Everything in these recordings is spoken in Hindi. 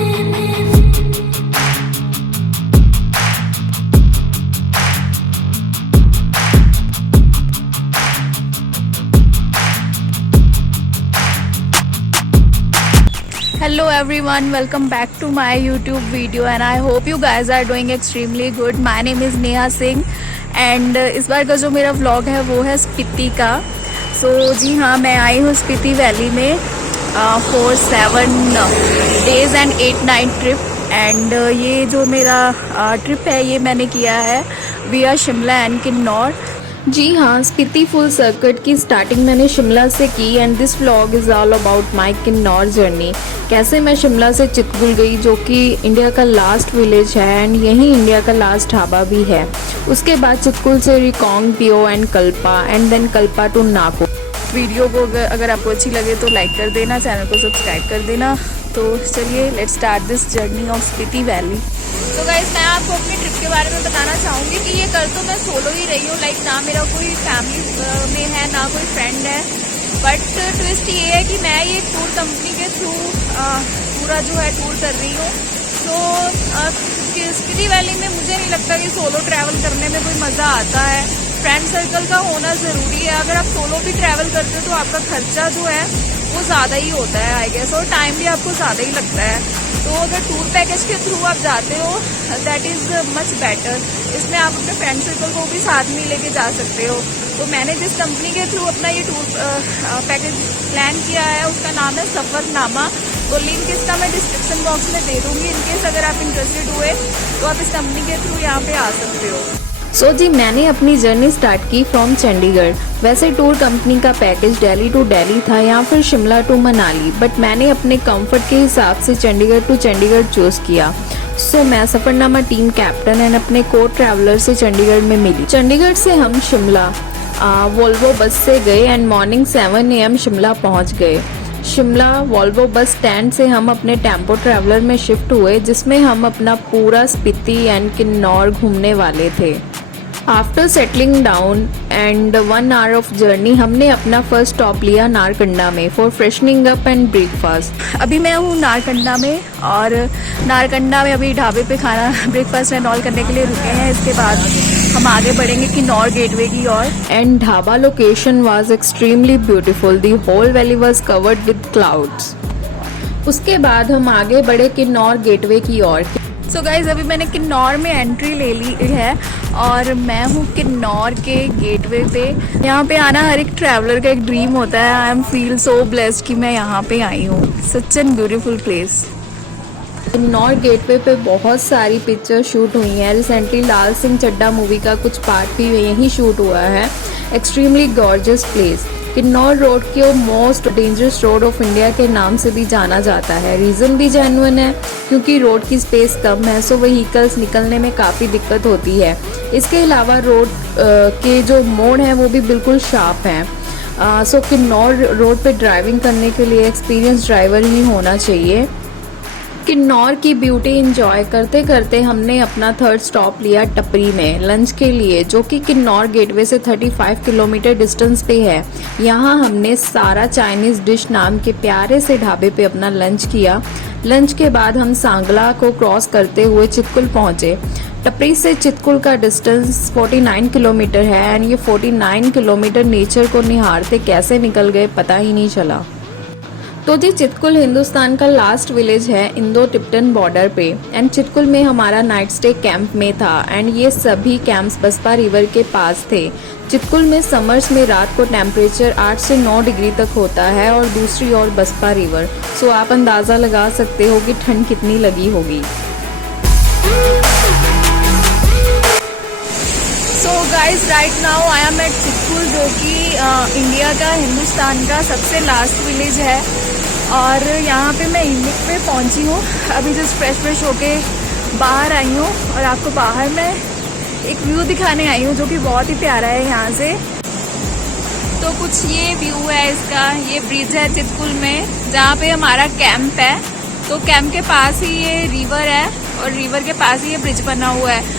Hello everyone, welcome back to my YouTube video and I hope you guys are doing extremely good. My name is Neha Singh and इस बार का जो मेरा व्लॉग है वो है स्पीति का. जी हाँ, मैं आई हूँ स्पीति वैली में for 7 days and 8 night trip. And ये जो मेरा ट्रिप है ये मैंने किया है विया शिमला एंड किन्नौर. जी हाँ, स्पीति फुल सर्किट की स्टार्टिंग मैंने शिमला से की and this vlog is all about my Kinnaur journey. कैसे मैं शिमला से चितकुल गई जो कि इंडिया का लास्ट विलेज है एंड यही इंडिया का लास्ट ढाबा भी है. उसके बाद चितकुल से Reckong, Peo and Kalpa and then Kalpa to Nako. Video को अगर आपको अच्छी लगे तो लाइक कर देना, चैनल को सब्सक्राइब कर देना. तो चलिए let's start this journey of Spiti valley. तो गाइस, मैं आपको अपनी ट्रिप के बारे में बताना चाहूँगी कि ये कर तो मैं सोलो ही रही हूँ. लाइक ना मेरा कोई फैमिली में है ना कोई फ्रेंड है. बट ट्विस्ट ये है कि मैं ये टूर कंपनी के थ्रू पूरा जो है टूर कर रही हूँ. तो स्पीति वैली में मुझे नहीं लगता कि सोलो ट्रैवल करने में कोई मज़ा आता है. फ्रेंड सर्कल का होना ज़रूरी है. अगर आप सोलो भी ट्रैवल करते हो तो आपका खर्चा जो है वो ज़्यादा ही होता है आई गेस, और टाइम भी आपको ज़्यादा ही लगता है. तो अगर टूर पैकेज के थ्रू आप जाते हो दैट इज़ मच बेटर. इसमें आप अपने फ्रेंड सर्कल को भी साथ में लेके जा सकते हो. तो मैंने जिस कंपनी के थ्रू अपना ये टूर पैकेज प्लान किया है उसका नाम है सफ़रनामा. तो लिंक इसका मैं डिस्क्रिप्शन बॉक्स में दे दूँगी. इनकेस अगर आप इंटरेस्टेड हुए तो आप इस कंपनी के थ्रू यहाँ पे आ सकते हो. जी, मैंने अपनी जर्नी स्टार्ट की फ्रॉम चंडीगढ़. वैसे टूर कंपनी का पैकेज दिल्ली टू दिल्ली था या फिर शिमला टू मनाली, बट मैंने अपने कंफर्ट के हिसाब से चंडीगढ़ टू चंडीगढ़ चूज़ किया. मैं सफ़रनामा टीम कैप्टन एंड अपने को ट्रैवलर से चंडीगढ़ में मिली. चंडीगढ़ से हम शिमला वोल्वो बस से गए एंड मॉर्निंग 7 AM शिमला पहुँच गए. शिमला वोल्वो बस स्टैंड से हम अपने टेम्पो ट्रैवलर में शिफ्ट हुए जिसमें हम अपना पूरा स्पीति एंड किन्नौर घूमने वाले थे. After settling down and 1 hour of journey हमने अपना फर्स्ट स्टॉप लिया नारकंडा में for freshening up and breakfast. अभी मैं हूँ नारकंडा में और नारकंडा में अभी ढाबे पे खाना ब्रेकफास्ट एंड ऑल करने के लिए रुके हैं. इसके बाद हम आगे बढ़ेंगे किन्नौर गेटवे की ओर. And dhaba location was extremely beautiful. The whole valley was covered with clouds. उसके बाद हम आगे बढ़े किन्नौर गेटवे की ओर. सो गाइज, अभी मैंने किन्नौर में एंट्री ले ली है और मैं हूँ किन्नौर के गेटवे पे. यहाँ पे आना हर एक ट्रैवलर का एक ड्रीम होता है. I am feel so blessed कि मैं यहाँ पे आई हूँ. Such an beautiful place. Kinnaur gateway पे बहुत सारी पिक्चर शूट हुई हैं. रिसेंटली लाल सिंह चड्ढा मूवी का कुछ पार्ट भी यहीं शूट हुआ है. Extremely gorgeous place. Kinnaur road को most dangerous road of India के नाम से भी जाना जाता है. रीज़न भी जेन्युइन है क्योंकि रोड की स्पेस कम है, सो व्हीकल्स निकलने में काफ़ी दिक्कत होती है. इसके अलावा रोड के जो मोड़ हैं वो भी बिल्कुल शार्प हैं. सो किन्नौर रोड पे ड्राइविंग करने के लिए एक्सपीरियंस ड्राइवर ही होना चाहिए. किन्नौर की ब्यूटी एंजॉय करते करते हमने अपना थर्ड स्टॉप लिया टपरी में लंच के लिए, जो कि किन्नौर गेटवे से 35 किलोमीटर डिस्टेंस पे है. यहाँ हमने सारा चाइनीज़ डिश नाम के प्यारे से ढाबे पे अपना लंच किया. लंच के बाद हम सांगला को क्रॉस करते हुए चितकुल पहुँचे. टपरी से चितकुल का डिस्टेंस 49 किलोमीटर है एंड ये 49 किलोमीटर नेचर को निहारते कैसे निकल गए पता ही नहीं चला. तो जी, चितकुल हिंदुस्तान का लास्ट विलेज है इंडो टिबेटन बॉर्डर पे एंड चितकुल में हमारा नाइट स्टे कैंप में था एंड ये सभी कैंप्स बसपा रिवर के पास थे. चितकुल में समर्स में रात को टेम्परेचर 8 से 9 डिग्री तक होता है और दूसरी ओर बसपा रिवर. सो आप अंदाज़ा लगा सकते हो कि ठंड कितनी लगी होगी. So guys, right now I am at Chitkul जो कि इंडिया का हिंदुस्तान का सबसे लास्ट विलेज है. और यहाँ पे मैं इवनिंग पे पहुँची हूँ. अभी जस्ट फ्रेश होके बाहर आई हूँ और आपको बाहर मैं एक व्यू दिखाने आई हूँ जो कि बहुत ही प्यारा है यहाँ से. तो कुछ ये व्यू है इसका. ये ब्रिज है चितकुल में जहाँ पे हमारा कैंप है. तो कैंप के पास ही ये रिवर है और रिवर के पास ही ये ब्रिज बना हुआ है.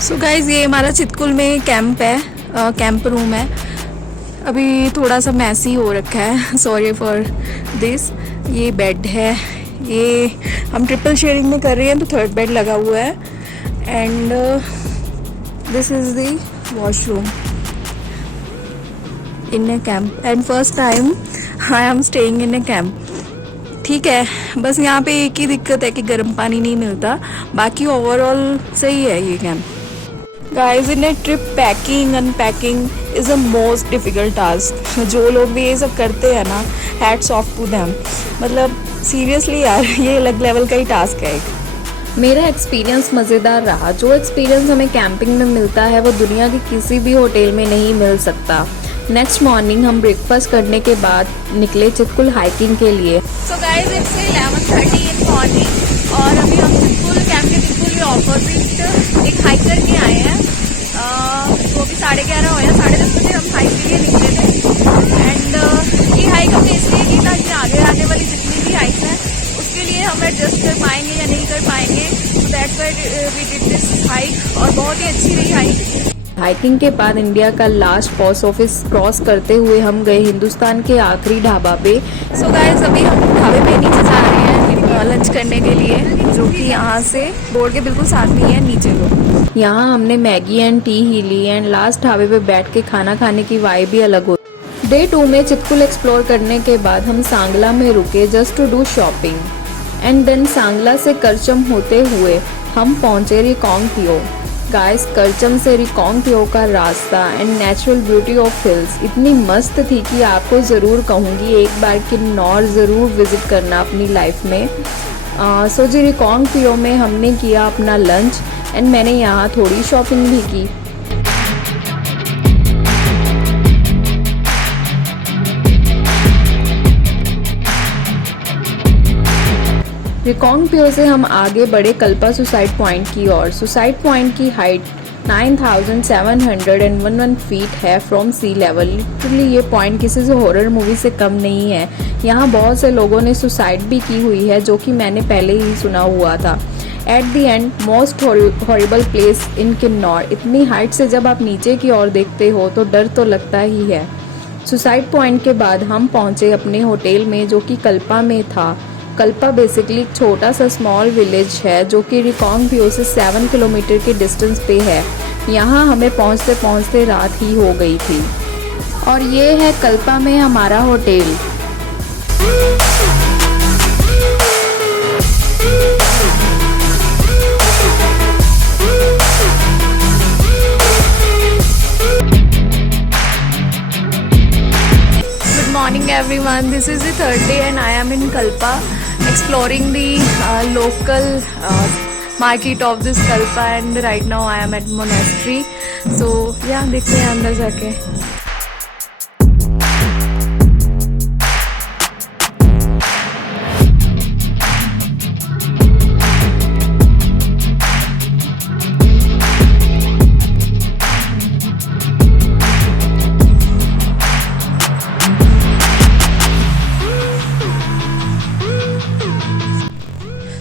सो गाइज, ये हमारा चितकुल में कैंप है, कैंप रूम है. अभी थोड़ा सा मैसी हो रखा है, सॉरी फॉर दिस। ये बेड है, ये हम ट्रिपल शेयरिंग में कर रहे हैं तो थर्ड बेड लगा हुआ है। And this is the washroom in A camp and first time I am staying in A camp. ठीक है, बस यहाँ पे एक ही दिक्कत है कि गर्म पानी नहीं मिलता, बाकी ओवरऑल सही है ये camp. Guys, in A trip packing unpacking is a most difficult task. जो लोग भी ये सब करते हैं ना, हैट्स ऑफ टू देम। मतलब सीरियसली यार, ये अलग लेवल का ही टास्क है एक। मेरा एक्सपीरियंस मज़ेदार रहा। जो एक्सपीरियंस हमें कैंपिंग में मिलता है वो दुनिया के किसी भी होटल में नहीं मिल सकता। नेक्स्ट मॉर्निंग हम ब्रेकफास्ट करने के बाद निकले चितकुल हाइकिंग के लिए। So guys, it's 11:30 in morning और अभी हम चितकुल कैंप के बिल्कुल ऑपोजिट एक हाइक करके आए हैं। तो अभी 11:30 हो या 10:30 बजे हम हाइक के लिए निकले थे। एंड ये हाइक हमने इसलिए की ताकि आगे आने वाली जितनी भी हाइक है उसके लिए हम एडजस्ट कर पाएंगे या नहीं कर पाएंगे। So that's why we did this hike और बहुत ही अच्छी रही हाइक। हाइकिंग के बाद इंडिया का लास्ट पोस्ट ऑफिस क्रॉस करते हुए हम गए हिंदुस्तान के आखिरी ढाबा पे। सो गाइस, अभी हम ढाबे पे नीचे जा रहे हैं लंच करने के लिए, जो कि यहाँ से बोर्ड के बिल्कुल साथ में है, नीचे लो। यहाँ हमने मैगी एंड टी ही ली एंड लास्ट ढाबे पे बैठ के खाना खाने की वाइब भी अलग होती। डे 2 में चितकुल एक्सप्लोर करने के बाद हम सांगला में रुके just to do shopping and then Sangla से करचम होते हुए हम पहुंचे रिकॉन्ग। गाइस, करचम से रिकॉन्ग का रास्ता and natural beauty of hills इतनी मस्त थी कि आपको ज़रूर कहूँगी एक बार किन्नौर ज़रूर विज़िट करना अपनी लाइफ में। सो जी, रिकॉन्ग में हमने किया अपना लंच एंड मैंने यहाँ थोड़ी शॉपिंग भी की। रिकॉन्ग से हम आगे बढ़े कल्पा सुसाइड पॉइंट की ओर। सुसाइड पॉइंट की हाइट 9711 फीट है फ्रॉम सी लेवल। लिटरली ये पॉइंट किसी से हॉरर मूवी से कम नहीं है। यहाँ बहुत से लोगों ने सुसाइड भी की हुई है, जो कि मैंने पहले ही सुना हुआ था। At the end most horrible place in Kinnaur. इतनी हाइट से जब आप नीचे की ओर देखते हो तो डर तो लगता ही है। सुसाइड पॉइंट के बाद हम पहुँचे अपने होटल में, जो कि कल्पा में था। कल्पा बेसिकली एक छोटा सा स्मॉल विलेज है जो कि रिकॉन्ग से 7 किलोमीटर के डिस्टेंस पे है। यहाँ हमें पहुँचते पहुँचते रात ही हो गई थी। और ये है कल्पा में हमारा hotel. Morning everyone, this is the third day and I am in Kalpa exploring the local market of this Kalpa and right now I am at monastery. So yeah, देखते हैं अंदर जाके।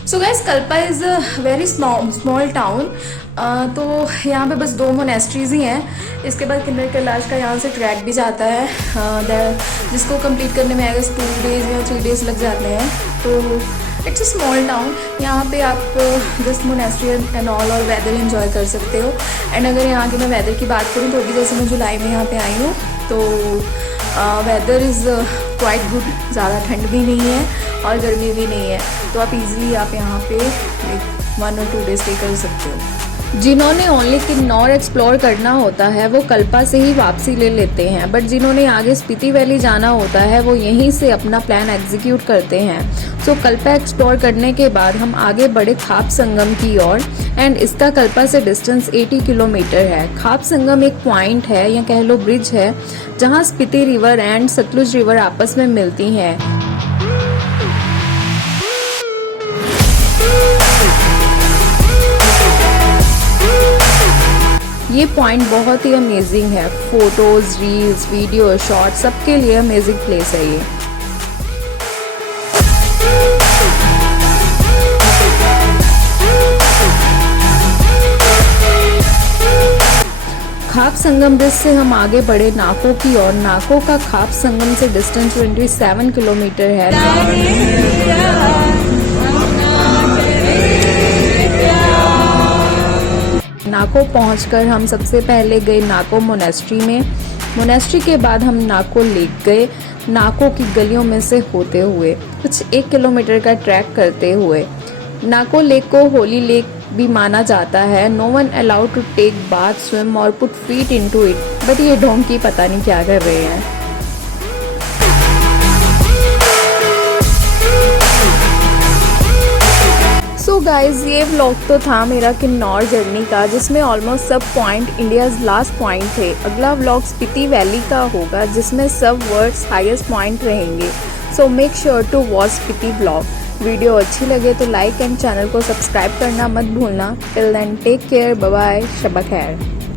So guys, Kalpa is a very small town. तो यहाँ पे बस 2 मोनेस्ट्रीज ही हैं। इसके बाद किन्नर कैलाश का यहाँ से ट्रैक भी जाता है, जिसको कंप्लीट करने में आई गेस 2 डेज़ या 3 डेज़ लग जाते हैं। तो इट्स अ स्मॉल टाउन। यहाँ पे आप जस्ट मोनेस्ट्री एंड ऑल और वेदर एंजॉय कर सकते हो। एंड अगर यहाँ की मैं वेदर की बात करूँ तो अभी जैसे मैं जुलाई में यहाँ पे आई हूँ तो वेदर इज़ क्वाइट गुड। ज़्यादा ठंड भी नहीं है और गर्मी भी नहीं है, तो आप इजीली आप यहाँ पे 1 और 2 डेज स्टे कर सकते हो। जिन्होंने ओनली किन्नौर एक्सप्लोर करना होता है वो कल्पा से ही वापसी ले लेते हैं, बट जिन्होंने आगे स्पीति वैली जाना होता है वो यहीं से अपना प्लान एग्जीक्यूट करते हैं। सो कल्पा एक्सप्लोर करने के बाद हम आगे बढ़े खाप संगम की ओर एंड इसका कल्पा से डिस्टेंस 80 किलोमीटर है। खाप संगम एक पॉइंट है या कह लो ब्रिज है जहाँ Spiti river and Satluj river आपस में मिलती हैं। ये पॉइंट बहुत ही अमेजिंग है। फोटोज, रील्स, वीडियो, शॉर्ट सबके लिए अमेजिंग प्लेस है ये। खाप संगम ब्रिज से हम आगे बढ़े नाको की ओर। नाको का खाप संगम से डिस्टेंस 27 किलोमीटर है। नाको पहुंचकर हम सबसे पहले गए नाको मोनेस्ट्री में। मोनेस्ट्री के बाद हम नाको लेक गए। नाको की गलियों में से होते हुए कुछ 1 किलोमीटर का ट्रैक करते हुए नाको लेक को होली लेक भी माना जाता है। No one allowed to take bath, swim और put feet into it. But ये डोंकी पता नहीं क्या कर रहे हैं। सो गाइज, ये व्लॉग तो था मेरा किन्नौर जर्नी का, जिसमें ऑलमोस्ट सब पॉइंट इंडियाज लास्ट पॉइंट थे। अगला व्लॉग स्पीति वैली का होगा, जिसमें सब वर्ल्ड्स हाईएस्ट पॉइंट रहेंगे। So make sure to watch Spiti vlog. Video अच्छी लगे तो लाइक एंड चैनल को सब्सक्राइब करना मत भूलना। Till then take care, bye bye, शब खैर।